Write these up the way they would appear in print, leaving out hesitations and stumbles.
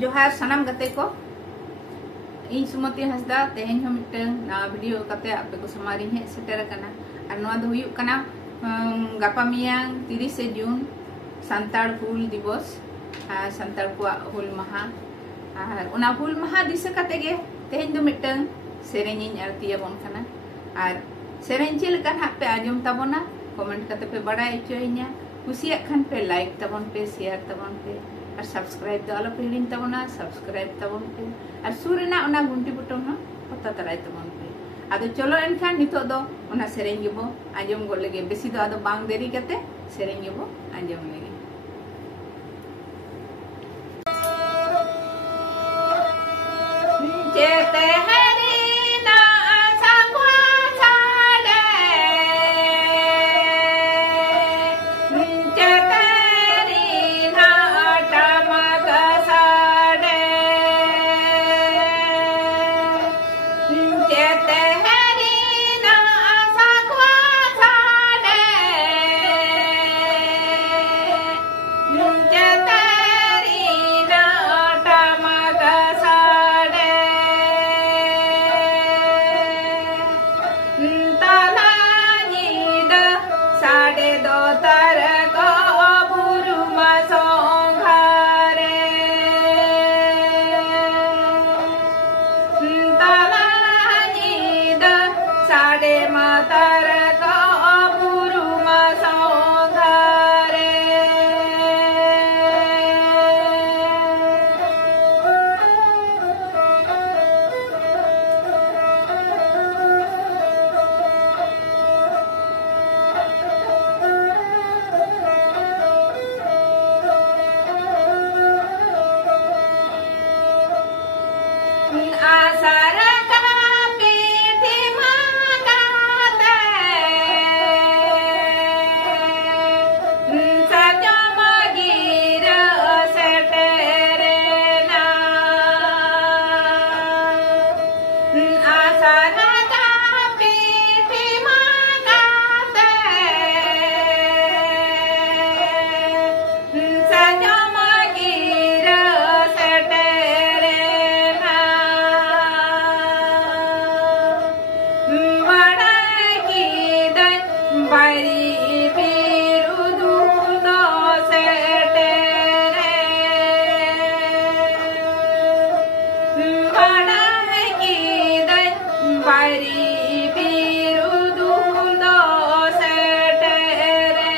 जोहार सनाम गते को इन सुमति हंसदा तेहें हम नवा वीडियो कते आपे को समारी हे सेटर कना और नवा दो हुयुक कना गापा मियांग 30 जून संताड़ हुल दिवस संताड़ को हुल महा और उना हुल महा दिसे कते गे तेहें दो मिटन सेरेनी आरती बोन कना और सेरेन चेल कन पे आजम तबोना कमेंट कते पे बड़ाई चोइना कुसिया खान पे लाइक तबन पे शेयर तबन पे और सब्सक्राइब तो आलो पे हिड़िन तबना सब्सक्राइब तबन पे और सुरेना उना गुंटी बटन हो पता तराय तबन पे आदो चलो एनखान नितो दो उना सेरेन गेबो आजम गो लेगे बेसी दो आदो बांग देरी कते सेरेन गेबो आजम लेगे जेते हरी ना संगवा छाड़े जेतेरी ना टमक साड़े जेते हरी ना संगवा छाड़े जेतेरी ना टमक साड़े साढ़े दो तर को बुरुम सोंघारे तलानीद साढ़े मातर को बुरुम सोंघारे आसार का पीठी मागाते सजो मगीर सेटेरे ना आसार का पीठी मागाते सजो मगीर सेटेरे बारी बिरुदु दो सेटेरे बड़ा की दन बारी बिरुदु दो सेटेरे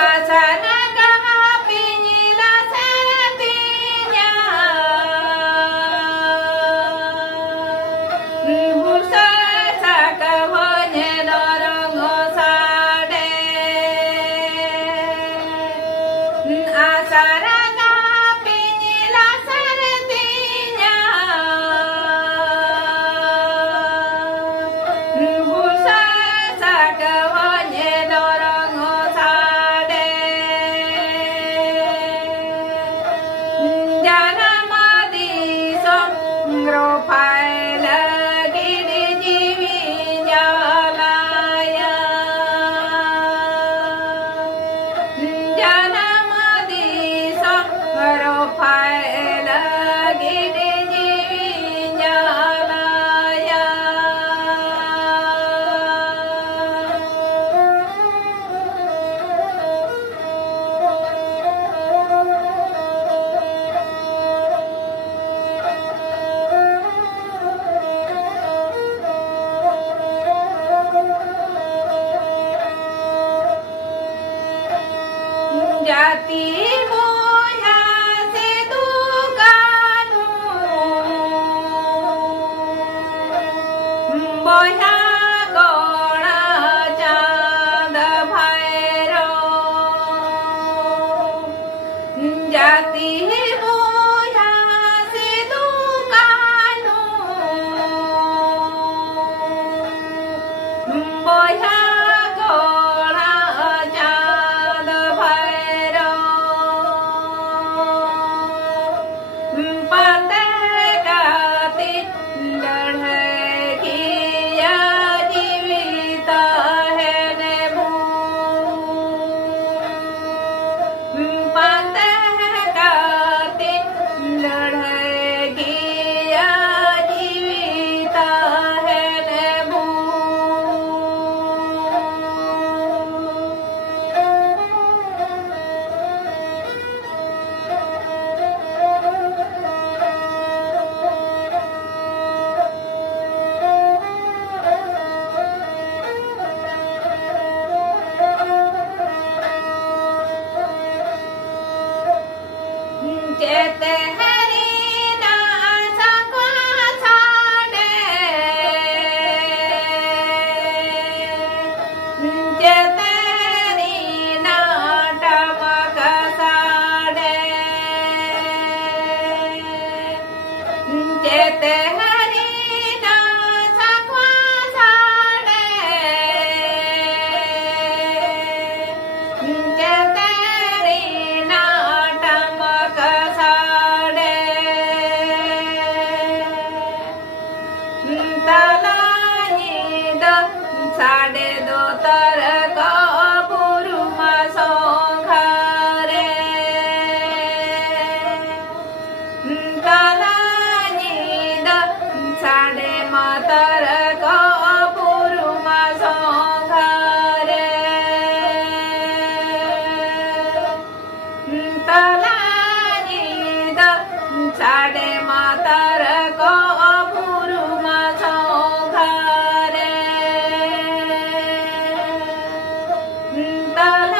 आसाना कहा पिनीला सरतिया बुरसा साक होने दरंग साडे आसाना कहा पिनीला सरतिया बुरसा साक होने दरंग जाती मोया से दुकानु मोया गोड़ा चांद भैरो जाती मोया से दुकानु मोया la la